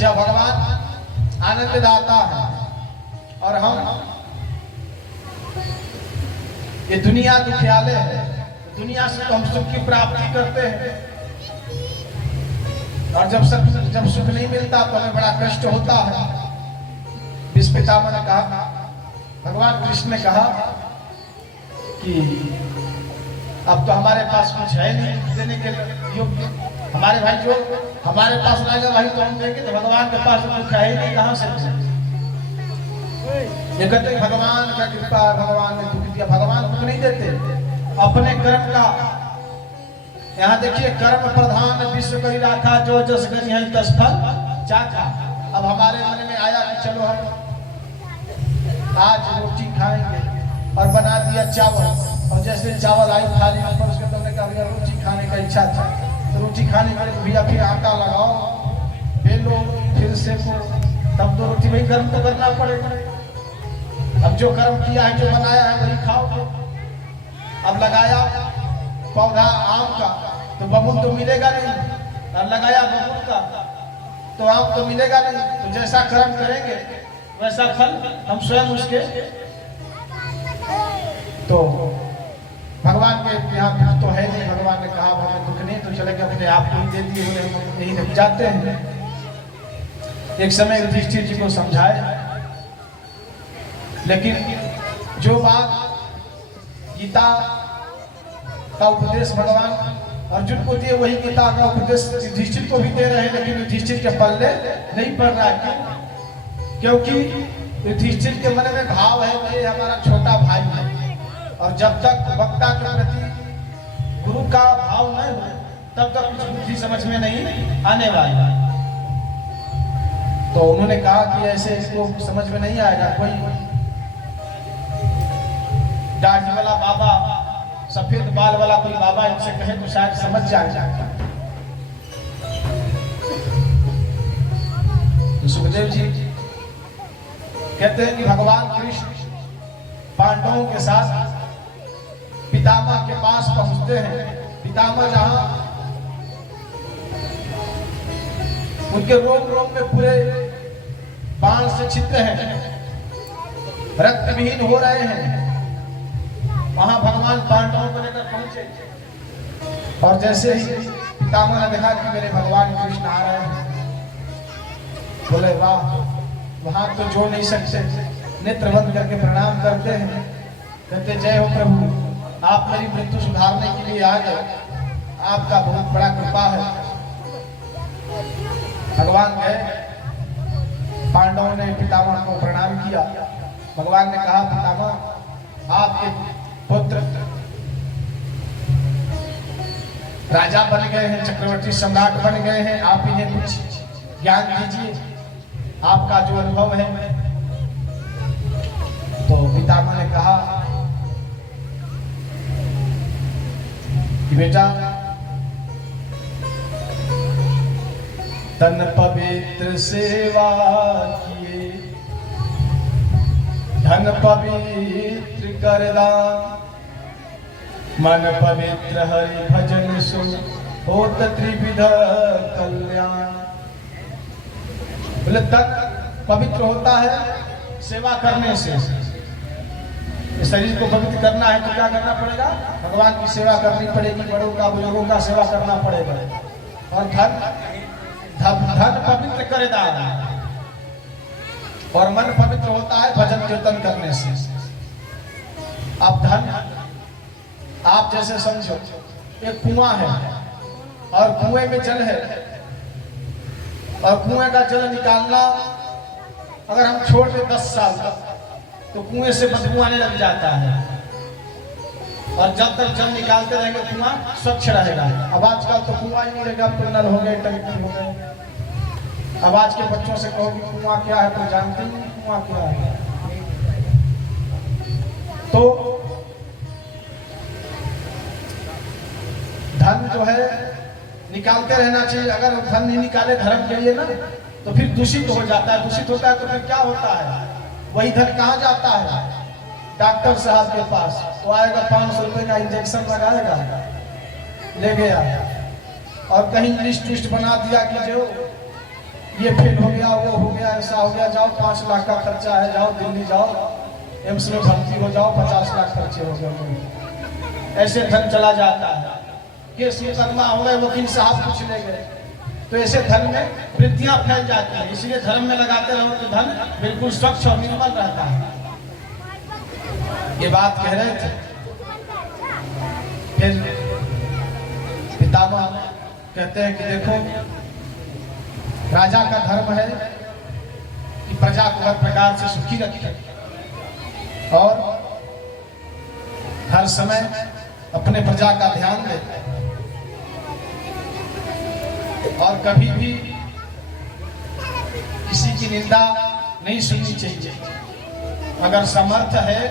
अच्छा, भगवान आनंद दाता है और हम ये दुनिया दुखियाले है, दुनिया से तो हम सुख की प्राप्ति करते हैं और जब सुख नहीं मिलता तो हमें बड़ा कष्ट होता है। भीष्म पितामह ने कहा, भगवान कृष्ण ने कहा कि अब तो हमारे पास कुछ है नहीं देने के योग्य, हमारे भाई जो हमारे पास लाएगा वही तो हम देंगे, तो भगवान के पास कुछ है ही नहीं, कहां से ये कहते भगवान का कृपा है, भगवान ने दुख दिया, भगवान दुख नहीं देते, अपने कर्म का। यहाँ देखिए, कर्म प्रधान विश्व करी राखा, जो जस करी है तस फल चाखा। अब हमारे मन में आया कि चलो हम आज रोटी खाएंगे और बना दिया चावल, और जैसे चावल आई थाली में पर उसके तुमने कहा रोटी खाने का इच्छा था, तो रोटी खाने के लिए भैया फिर आटा लगाओ, बेलो, फिर सेको, तब तो रोटी वही कर्म तो करना पड़ेगा। अब जो कर्म किया है, जो बनाया है वही खाओ। अब लगाया पौधा आम का तो बबूल तो मिलेगा नहीं, और लगाया बबूल का तो आम तो मिलेगा नहीं। तो जैसा कर्म करेंगे वैसा फल हम स्वयं उसके। तो भगवान के यहाँ दुख तो है नहीं, भगवान ने कहा हमें दुख नहीं, तो चले गए अपने आप को ही दे दिए, हम यही रुक जाते हैं। एक समय युधिष्ठिर जी को समझाए, लेकिन जो बात गीता का उपदेश भगवान अर्जुन को दिए, वही गीता का उपदेश युधिष्ठिर को भी दे रहे हैं, लेकिन युधिष्ठिर के पल्ले नहीं पड़ रहा है। क्योंकि युधिष्ठिर के मन में भाव है कि हमारा छोटा भाई है, और जब तक वक्ता के प्रति गुरु का भाव न हो तब तक कुछ बुद्धि समझ में नहीं आने वाला। तो उन्होंने कहा कि ऐसे इसको समझ में नहीं आएगा, कोई दाढ़ी वाला बाबा, सफेद बाल वाला कोई बाबा इनसे कहे तो शायद समझ जाएगा। तो सुखदेव जी कहते हैं कि भगवान कृष्ण पांडवों के साथ पितामह के पास पहुंचते हैं। पितामह जहां उनके रोम रोम में पूरे बाण से छिद्र हैं, रक्त विहीन हो रहे हैं, वहां भगवान पांडवों को लेकर पहुंचे। और जैसे ही पितामह ने देखा कि मेरे भगवान कृष्ण आ रहे हैं, बोले वाह, वहां तो जो नहीं सकते, नेत्र बंद करके प्रणाम करते हैं, कहते जय हो प्रभु, आप मेरी मृत्यु सुधारने के लिए आ गए, आपका बहुत बड़ा कृपा है। भगवान गए, पांडवों ने पितामह को प्रणाम किया। भगवान ने कहा, पितामह आपके पुत्र राजा बन गए हैं, चक्रवर्ती सम्राट बन गए हैं, आप इन्हें कुछ ज्ञान दीजिए, आपका जो अनुभव है। तो पितामह ने कहा कि बेटा, तन पवित्र सेवा किए, धन पवित्र करदान, मन पवित्र हरि भजन सो होत त्रिविध कल्याण। बोले तन पवित्र होता है सेवा करने से। शरीर को पवित्र करना है तो क्या करना पड़ेगा? भगवान की सेवा करनी पड़ेगी, बड़ों का बुजुर्गों का सेवा करना पड़ेगा। और धन पवित्र करेदान, और मन पवित्र होता है भजन कीर्तन करने से। अब धन आप जैसे समझो, एक कुआं है और कुएं में जल है, और कुएं का जल निकालना अगर हम छोड़ दें 10 साल तक तो कुएं से बदबू आने लग जाता है, और जब तक जल निकालते रहेंगे कुआं स्वच्छ रहेगा। अब आजकल तो कुआं ही नहीं रहेगा, अब तो नल हो गए, टंकी हो गए। अब आज के बच्चों से कहो कि कुआं क्या है तो जानते ही नहीं कुआं क्या है। तो धन जो है निकालते रहना चाहिए। अगर धन नहीं निकाले धर्म के लिए ना, तो फिर दूषित हो जाता है। दूषित होता है तो फिर क्या होता है? वही धन कहाँ जाता है? डॉक्टर साहब के पास। वो आएगा 500 रुपए का इंजेक्शन लगाएगा, ले गया, और कहीं लिस्ट बना दिया कि जो ये फेल हो गया, वो हो गया, ऐसा हो गया, जाओ 5 लाख का खर्चा है, जाओ दिल्ली जाओ, एम्स में भर्ती हो जाओ, 50 लाख खर्चे हो गए। ऐसे धन चला जाता है। केस मुकदमा हो गए, वकील साहब कुछ ले गए, तो ऐसे धन में वृत्तियां फैल जाती हैं। इसलिए धर्म में लगाते रहो तो धन बिल्कुल स्वच्छ और निर्मल रहता है। ये बात कह रहे थे। फिर पितामह कहते हैं कि देखो, राजा का धर्म है कि प्रजा को हर प्रकार से सुखी रखे और हर समय अपने प्रजा का ध्यान दे और कभी भी किसी की निंदा नहीं सुननी चाहिए। अगर समर्थ है,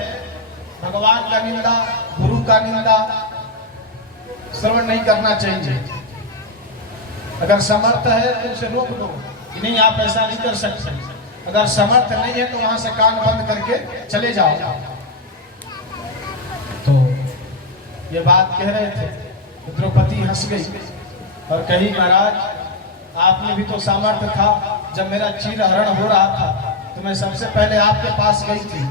भगवान का निंदा, गुरु का निंदा श्रवण नहीं करना चाहिए। अगर समर्थ है तो उसे रोक दो कि नहीं, आप ऐसा नहीं कर सकते। अगर समर्थ नहीं है तो वहां से कान बंद करके चले जाओ। तो ये बात कह रहे थे तो द्रौपदी हंस गई और कही, महाराज आपने भी तो सामर्थ्य था। जब मेरा चीर हरण हो रहा था तो मैं सबसे पहले आपके पास गई थी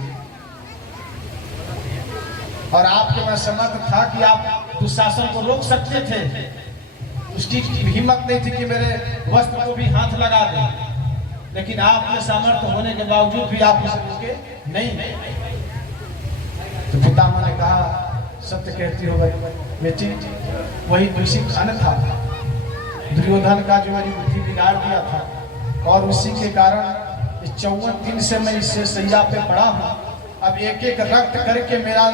और आपके में समर्थ था कि आप दुशासन को रोक सकते थे। उसकी हिम्मत नहीं थी कि मेरे वस्त्र को भी हाथ लगा दे, लेकिन आप में सामर्थ्य होने के बावजूद भी आप उसे रोके नहीं। तो पितामह ने कहा, सत्य कहती हो बेटी, वही दुष्यंत था, दुर्योधन का जो मेरी बुद्धि बिगाड़ दिया था, और उसी के कारण इस 54 दिन से मैं इससे सैया पे पड़ा हूँ। अब एक एक रक्त करके मेरा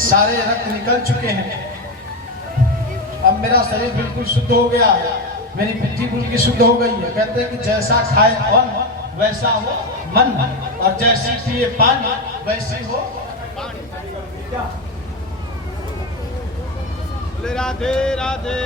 सारे रक्त निकल चुके हैं। अब मेरा शरीर बिल्कुल शुद्ध हो गया है, मेरी बुद्धि बिल्कुल शुद्ध हो गई है। कहते हैं कि जैसा खाए अन्न वैसा हो मन, और जैसी पिए पानी वैसी हो वाणी। राधे राधे।